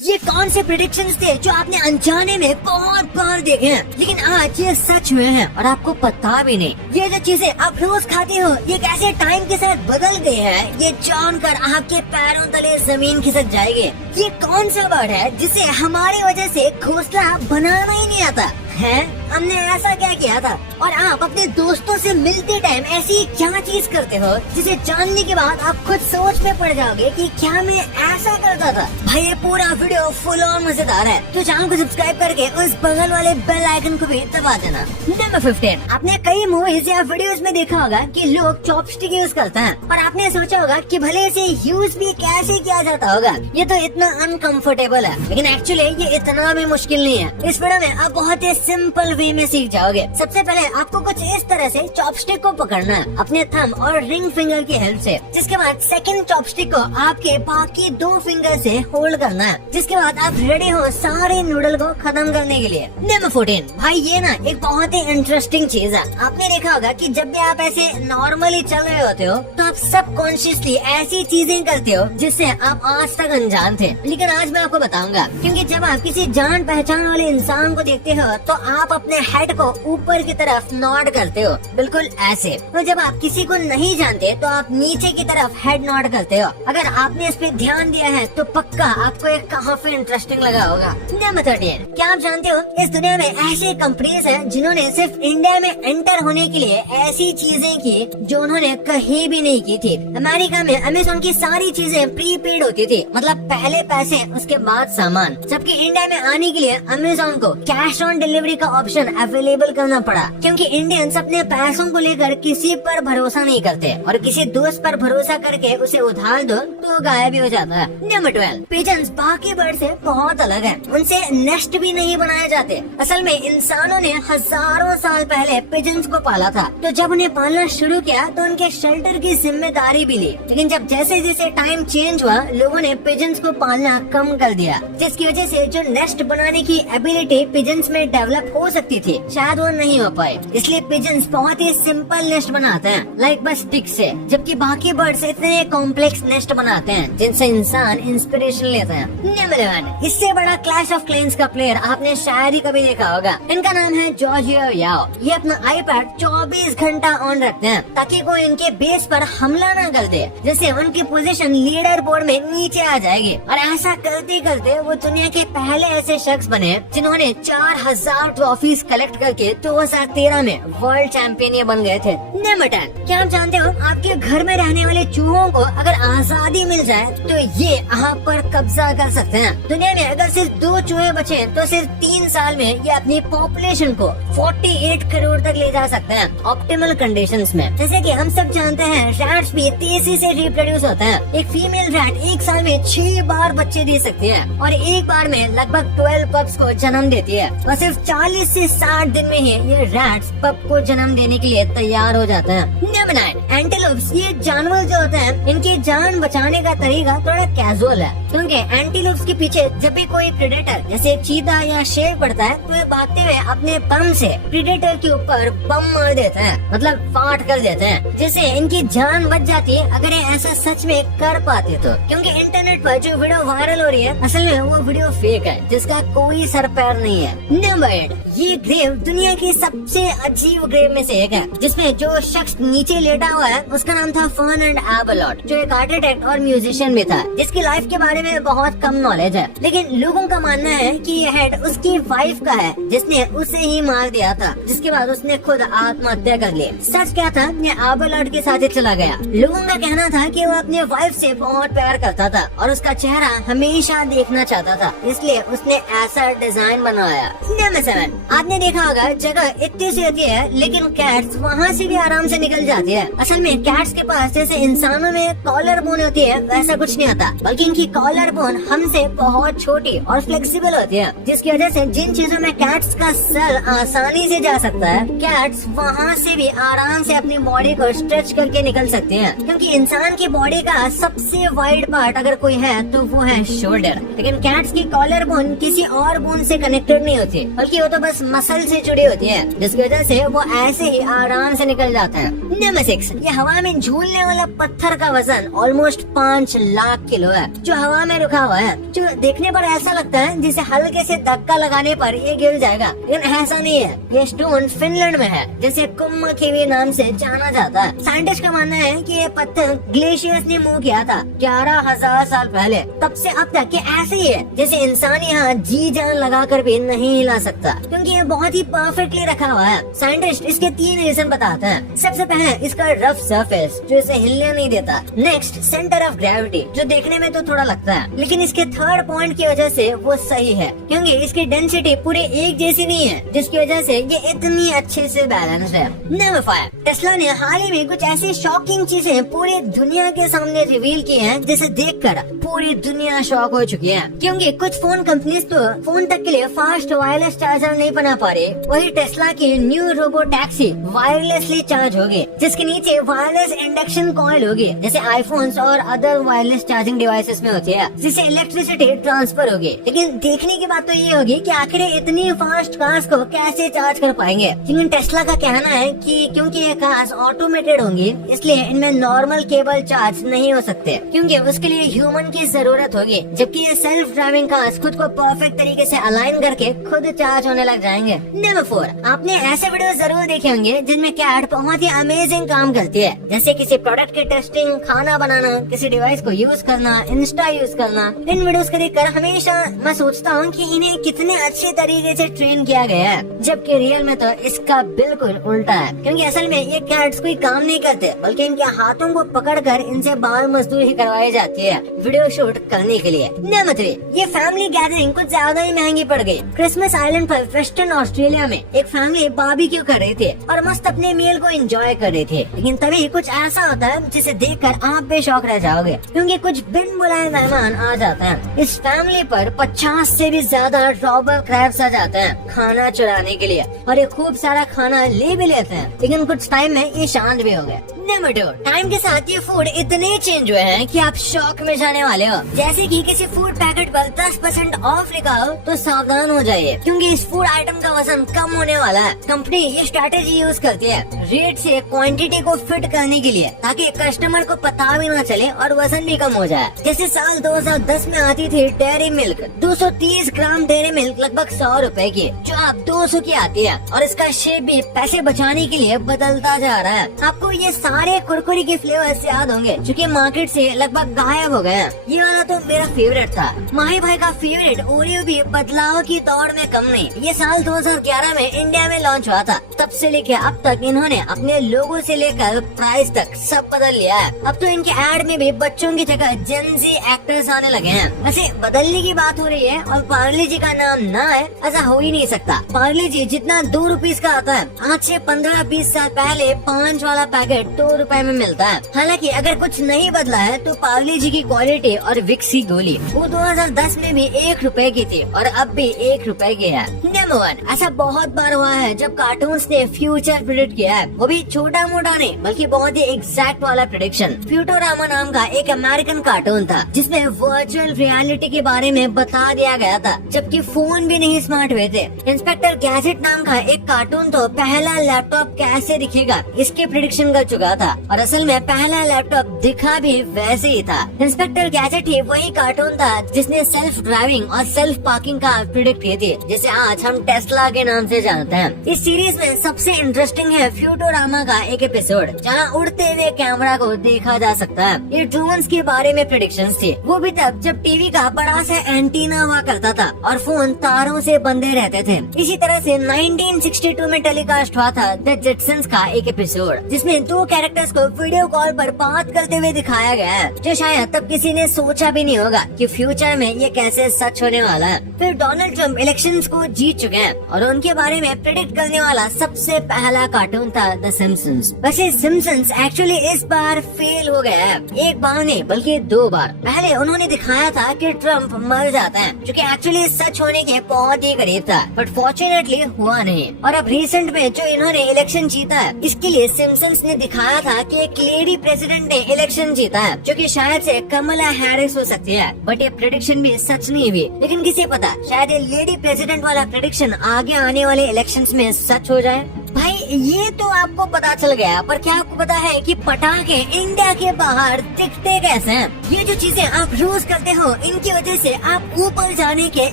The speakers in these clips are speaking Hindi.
ये कौन से प्रेडिक्शंस थे जो आपने अनजाने में बहुत बार देखे हैं, लेकिन आज ये सच हुए हैं और आपको पता भी नहीं। ये जो चीजें आप रोज खाते हो ये कैसे टाइम के साथ बदल गई है, ये जानकर आपके पैरों तले जमीन खिसक जाएगी। ये कौन सा वर्ड है जिसे हमारी वजह से घोंसला बनाना ही नहीं आता है? हमने ऐसा क्या किया था? और आप अपने दोस्तों से मिलते टाइम ऐसी क्या चीज करते हो जिसे जानने के बाद आप खुद सोच में पड़ जाओगे कि क्या मैं ऐसा करता था? भाई ये पूरा वीडियो फुल ऑन मजेदार है, तो चैनल को सब्सक्राइब करके उस बगल वाले बेल आइकन को भी दबा देना। नंबर 15, आपने कई मूवीज या वीडियोस में देखा होगा कि लोग चॉपस्टिक यूज करते हैं, और आपने सोचा होगा कि भले इसे यूज भी कैसे किया जाता होगा, ये तो इतना अनकंफर्टेबल है। लेकिन एक्चुअली ये इतना भी मुश्किल नहीं है। इस वीडियो में आप बहुत ही सिंपल वे में सीख जाओगे। सबसे पहले आपको कुछ इस तरह से चॉपस्टिक को पकड़ना है अपने थंब और रिंग फिंगर की हेल्प से। जिसके बाद सेकंड चॉपस्टिक को आपके बाकी 2 फिंगर से होल्ड करना है। जिसके बाद आप रेडी हो सारे नूडल को खत्म करने के लिए। नंबर 14, भाई ये ना एक बहुत ही इंटरेस्टिंग चीज है। आपने देखा होगा कि जब भी आप ऐसे नॉर्मली चल रहे होते हो तो आप सबकॉन्शियसली ऐसी चीजें करते हो जिससे आप आज तक अनजान थे। लेकिन आज मैं आपको बताऊंगा, क्योंकि जब आप किसी जान पहचान वाले इंसान को देखते हो तो आप अपने हेड को ऊपर की तरफ नॉड करते हो, बिल्कुल ऐसे। तो जब आप किसी को नहीं जानते तो आप नीचे की तरफ हेड नॉड करते हो। अगर आपने इस पे ध्यान दिया है तो पक्का आपको एक काफी इंटरेस्टिंग लगा होगा। नंबर 13, क्या आप जानते हो इस दुनिया में ऐसी कंपनीज हैं जिन्होंने सिर्फ इंडिया में एंटर होने के लिए ऐसी चीजें की जो उन्होंने कहीं भी नहीं की थी। अमेरिका में अमेज़न की सारी चीजें प्रीपेड होती थी, मतलब पहले पैसे उसके बाद सामान। जबकि इंडिया में आने के लिए अमेज़न को कैश ऑन डिलीवरी का ऑप्शन अवेलेबल करना पड़ा, क्योंकि इंडियंस अपने पैसों को लेकर किसी पर भरोसा नहीं करते और किसी दोस्त पर भरोसा करके उसे उधार दो तो गायब भी हो जाता है। नंबर 12, पिजन्स बाकी बर्ड से बहुत अलग है। उनसे नेस्ट भी नहीं बनाए जाते। असल में इंसानों ने हजारों साल पहले पिजन्स को पाला था, तो जब उन्हें पालना शुरू किया तो उनके शेल्टर की जिम्मेदारी भी ली। लेकिन जब जैसे जैसे टाइम चेंज हुआ लोगों ने पिजन्स को पालना कम कर दिया, जिसकी वजह से जो नेस्ट बनाने की एबिलिटी पिजन्स में डेवलप हो सकती थी शायद वो नहीं हो पाए। इसलिए पिजन्स बहुत ही सिंपल नेस्ट बनाते हैं, लाइक बस स्टिक से, जबकि बाकी बर्ड्स इतने कॉम्प्लेक्स नेस्ट बनाते हैं जिनसे इंसान इंस्पिरेशन लेते हैं। नंबर 11, इससे बड़ा क्लैश ऑफ क्लैंस का प्लेयर आपने शायद ही कभी देखा होगा। इनका नाम है जॉर्जियो याओ। ये अपना आईपैड 24 घंटा ऑन रखते हैं ताकि कोई इनके बेस पर हमला न कर दे, जिससे उनकी पोजीशन लीडर बोर्ड में नीचे आ जाएगी। और ऐसा करते करते वो दुनिया के पहले ऐसे शख्स बने जिन्होंने 4000 ट्रॉफीज कलेक्ट करके 2013 में वर्ल्ड चैंपियन बन गए थे। नंबर 10, क्या आप जानते हो आपके घर में रहने वाले चूहों को अगर आजादी मिल जाए तो ये आप पर कब्जा कर सकते हैं। दुनिया में अगर सिर्फ 2 चूहे बचे तो सिर्फ 3 साल में ये अपनी पॉपुलेशन को 48 करोड़ तक ले जा सकते हैं ऑप्टिमल कंडीशंस में। जैसे कि हम सब जानते हैं रैट्स भी तेजी से रिप्रोड्यूस होते हैं। एक फीमेल रैट एक साल में 6 बार बच्चे दे सकती है और एक बार में लगभग 12 पप्स को जन्म देती है। और सिर्फ 40 से 60 दिन में ही ये रैट्स पप को जन्म देने के लिए तैयार हो जाते हैं। Number 9, antelopes. ये जानवर जो होते हैं इनकी जान बचाने का तरीका थोड़ा कैजुअल है, क्योंकि एंटीलोप्स के पीछे जब भी कोई प्रेडेटर जैसे चीता या शेर पड़ता है तो ये भागते हुए अपने बम से प्रेडेटर के ऊपर बम मार देते हैं, मतलब फाट कर देते हैं, जिससे इनकी जान बच जाती है अगर ये ऐसा सच में कर पाते तो। क्योंकि इंटरनेट पर जो वीडियो वायरल हो रही है असल में वो वीडियो फेक है जिसका कोई सर पैर नहीं है। नंबर 8, ये ग्रेव दुनिया की सबसे अजीब ग्रेव में से एक है, जिसमें जो शख्स नीचे लेटा हुआ है उसका नाम था फर्नांड एबेलोट, जो एक आर्किटेक्ट और म्यूजिशियन भी था, जिसकी लाइफ के बारे में बहुत कम नॉलेज है। लेकिन लोगों का मानना है कि ये हेड उसकी वाइफ का है जिसने उसे ही मार दिया था, जिसके बाद उसने खुद आत्महत्या कर ली। सच क्या था, ये एबेलोट के साथ ही चला गया। लोगों का कहना था कि वो अपने वाइफ से बहुत प्यार करता था और उसका चेहरा हमेशा देखना चाहता था, इसलिए उसने ऐसा डिजाइन बनवाया। नंबर 7, आपने देखा होगा जगह इतनी सी होती है लेकिन कैट्स वहाँ से भी आराम से निकल जाती है। असल में कैट्स के पास जैसे इंसानों में कॉलर बोन होती है वैसा कुछ नहीं होता, बल्कि इनकी कॉलर बोन हमसे बहुत छोटी और फ्लेक्सिबल होती है, जिसकी वजह से जिन चीजों में कैट्स का सर आसानी से जा सकता है कैट्स वहाँ से भी आराम से अपनी बॉडी को स्ट्रेच करके निकल सकते हैं। क्योंकि इंसान की बॉडी का सबसे वाइड पार्ट अगर कोई है तो वो है शोल्डर, लेकिन कैट्स की कॉलर बोन किसी और बोन से कनेक्टेड नहीं होती, बल्कि बल्कि वो तो बस मसल से जुड़ी होती है, जिसकी वजह से वो ऐसे ही आराम से निकल जाता है। नंबर 6, ये हवा में झूलने वाला पत्थर का वजन ऑलमोस्ट 5 लाख किलो है, जो हवा में रुका हुआ है, जो देखने पर ऐसा लगता है जैसे हल्के से धक्का लगाने पर ये गिर जाएगा, लेकिन ऐसा नहीं है। ये स्टोन फिनलैंड में है, जिसे कुम्मकीवी नाम से जाना जाता है। साइंटिस्ट का मानना है कि ये पत्थर ग्लेशियर्स ने मूव किया था 11,000 साल पहले। तब से अब तक ये ऐसे ही है जैसे इंसान यहाँ जी जान लगाकर भी नहीं हिला सकता, क्योंकि ये बहुत ही परफेक्टली रखा हुआ है। साइंटिस्ट इसके 3 रीजन बताते हैं। सबसे पहले इसका रफ सरफेस जो इसे हिलने नहीं देता। नेक्स्ट, सेंटर ऑफ ग्रेविटी, जो देखने में तो थोड़ा लगता है, लेकिन इसके थर्ड पॉइंट की वजह से वो सही है, क्योंकि इसकी डेंसिटी पूरे एक जैसी नहीं है, जिसकी वजह से ये इतनी अच्छे से बैलेंस है। नंबर 5, टेस्ला ने हाल ही में कुछ ऐसी शॉकिंग चीजें पूरी दुनिया के सामने रिवील की हैं, जिसे देखकर पूरी दुनिया शॉक हो चुकी है, क्योंकि कुछ फोन कंपनीज तो फोन तक के लिए फास्ट वायरलेस चार्जर नहीं बना पा रही। वही टेस्ला की new robo taxi wirelessly charge होगी, जिसके नीचे वायरलेस इंडक्शन कॉइल होगी, जैसे आईफोन्स और अदर वायरलेस चार्जिंग डिवाइसेस में होती है, जिससे इलेक्ट्रिसिटी ट्रांसफर होगी। लेकिन देखने की बात तो ये होगी कि आखिर इतनी फास्ट कार्स को कैसे चार्ज कर पाएंगे। लेकिन टेस्ला का कहना है कि क्योंकि ये कार्स ऑटोमेटेड होंगी, इसलिए इनमें नॉर्मल केबल चार्ज नहीं हो सकते, क्योंकि उसके लिए ह्यूमन की जरूरत होगी, जबकि ये सेल्फ ड्राइविंग कार्स खुद को परफेक्ट तरीके से अलाइन करके खुद चार्ज होने लग जाएंगे। नंबर 4, आपने ऐसे वीडियो जरूर देखे होंगे जिनमें कैट बहुत ही अमेजिंग काम करती है, जैसे किसी प्रोडक्ट की टेस्टिंग, खाना बनाना, किसी डिवाइस को यूज करना, इंस्टा यूज करना। इन वीडियोस को देखकर हमेशा मैं सोचता हूँ कि इन्हें कितने अच्छे तरीके से ट्रेन किया गया है, जबकि रियल में तो इसका बिल्कुल उल्टा है, क्योंकि असल में ये कैट्स कोई काम नहीं करते, बल्कि इनके हाथों को पकड़कर इनसे बाल मजदूरी करवाई जाती है वीडियो शूट करने के लिए। नंबर 3, ये फैमिली गैदरिंग कुछ ज्यादा ही महंगी पड़ गई। क्रिसमस आइलैंड पर वेस्टर्न ऑस्ट्रेलिया में एक फैमिली बारबेक्यू कर रही थी और मस्त अपने मील को एंजॉय कर रही थी, लेकिन तभी कुछ ऐसा होता है जिसे देखकर आप भी शॉक रह जाओगे, क्योंकि कुछ बिन बुलाए मेहमान आ जाते हैं। इस फैमिली पर 50 से भी ज्यादा रॉबर क्रैब्स आ जाते हैं खाना चुराने के लिए, और ये खूब सारा खाना ले भी लेते हैं, लेकिन कुछ टाइम में ये शांत भी हो गए। नंबर 2, टाइम के साथ ये फूड इतने चेंज हुए हैं कि आप शॉक में जाने वाले हो। जैसे कि किसी फूड पैकेट पर 10% ऑफ लिखा हो तो सावधान हो जाइए, क्योंकि इस फूड आइटम का वजन कम होने वाला है। कंपनी ये स्ट्रैटेजी यूज करती है रेट से क्वांटिटी को फिट करने के लिए, ताकि कस्टमर को पता भी न चले और वजन भी कम हो जाए। जैसे साल 2010 में आती थी डेयरी मिल्क, 230 ग्राम डेयरी मिल्क लगभग 100 रुपए की, जो अब 200 की आती है, और इसका शेप भी पैसे बचाने के लिए बदलता जा रहा है। आपको ये सारे कुरकुरी के फ्लेवर्स याद होंगे, जो कि मार्केट से लगभग गायब हो गए हैं। ये वाला तो मेरा फेवरेट था। माही भाई का फेवरेट ओरियो भी बदलाव की दौड़ में कम नहीं। ये साल 2011 में इंडिया में लॉन्च हुआ था। तब से लेकर अब तक इन्होंने अपने लोगो से लेकर प्राइस तक सब बदल लिया है। अब तो इनके एड में भी बच्चों की जगह जेनजी एक्टर्स आने लगे हैं। वैसे बदलने की बात हो रही है और पार्ले जी का नाम ना है, ऐसा हो ही नहीं सकता। पार्ले जी जितना 2 रुपीस का आता है, आज से 15-20 साल पहले 5 वाला पैकेट 2 रुपए में मिलता है। हालांकि अगर कुछ नहीं बदला है तो पार्ले जी की क्वालिटी और विक्स की गोली वो 2010 में भी 1 रुपए की थी और अब भी 1 रुपए की है। नंबर 1, ऐसा बहुत बार हुआ है जब कार्टून्स ने फ्यूचर प्रेडिक्ट किया है, वो भी छोटा मोटा नहीं बल्कि बहुत ही एग्जैक्ट वाला प्रेडिक्शन। फ्यूटोरामा नाम का एक अमेरिकन कार्टून था जिसमें वर्चुअल रियलिटी के बारे में बता दिया गया था, जबकि फोन भी नहीं स्मार्ट हुए थे। इंस्पेक्टर गैजेट नाम का एक कार्टून तो पहला लैपटॉप कैसे दिखेगा इसके प्रेडिक्शन कर चुका था, और असल में पहला लैपटॉप दिखा भी वैसे ही था। इंस्पेक्टर गैजेट ही वही कार्टून था जिसने सेल्फ ड्राइविंग और सेल्फ पार्किंग का प्रेडिक्ट किए थे, जिसे आज हम टेस्ला के नाम से जानते हैं। इस सीरीज में सबसे इंटरेस्टिंग है फ्यूटोरामा का एक एपिसोड जहाँ उड़ते हुए कैमरा को देखा जा सकता है। ये ड्रोन्स के बारे में प्रेडिक्शंस थे, वो भी तब जब टीवी का बड़ा सा एंटीना हुआ करता था और फोन तारों से बंधे रहते थे। इसी तरह से 1962 में टेलीकास्ट हुआ था द जेटसंस का एक एपिसोड, जिसमें 2 कैरेक्टर्स को वीडियो कॉल पर बात करते हुए दिखाया गया है, जो शायद तब किसी ने सोचा भी नहीं होगा कि फ्यूचर में ये कैसे सच होने वाला है। फिर डोनाल्ड ट्रम्प इलेक्शंस को जीत चुके हैं और उनके बारे में प्रेडिक्ट करने वाला सबसे पहला कार्टून था द सिम्पसंस। वैसे सिम्पसंस एक्चुअली इस बार फेल हो गया है, एक बार नहीं बल्कि 2 बार। पहले उन्होंने दिखाया था कि ट्रम्प मर जाता है, जो कि एक्चुअली सच होने के बहुत ही करीब था, बट फॉर्चुनेटली हुआ नहीं। और अब रिसेंट में जो इन्होंने इलेक्शन जीता है, इसके लिए सिम्पसंस ने दिखाया कहा था कि एक लेडी प्रेसिडेंट ने इलेक्शन जीता है, जो कि शायद से कमला हैरिस हो सकती है। बट ये प्रेडिक्शन भी सच नहीं हुई, लेकिन किसे पता शायद ये लेडी प्रेसिडेंट वाला प्रेडिक्शन आगे आने वाले इलेक्शंस में सच हो जाए। भाई ये तो आपको पता चल गया, पर क्या आपको पता है कि पटाखे इंडिया के बाहर दिखते कैसे हैं? ये जो चीजें आप रोज करते हो, इनकी वजह से आप ऊपर जाने के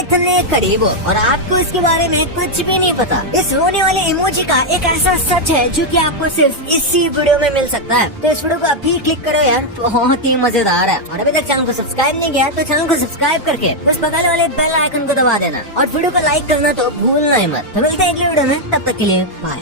इतने करीब हो और आपको इसके बारे में कुछ भी नहीं पता। इस रोने वाले इमोजी का एक ऐसा सच है जो कि आपको सिर्फ इसी वीडियो में मिल सकता है। तो इस वीडियो को अभी क्लिक करो यार, बहुत ही मजेदार है। और अभी तक चैनल को सब्सक्राइब नहीं किया तो चैनल को सब्सक्राइब करके उस बगल वाले बेल आइकन को दबा देना और वीडियो को लाइक करना तो भूलना ही मत। तो मिलते हैं अगले वीडियो में, तब तक के लिए बाय।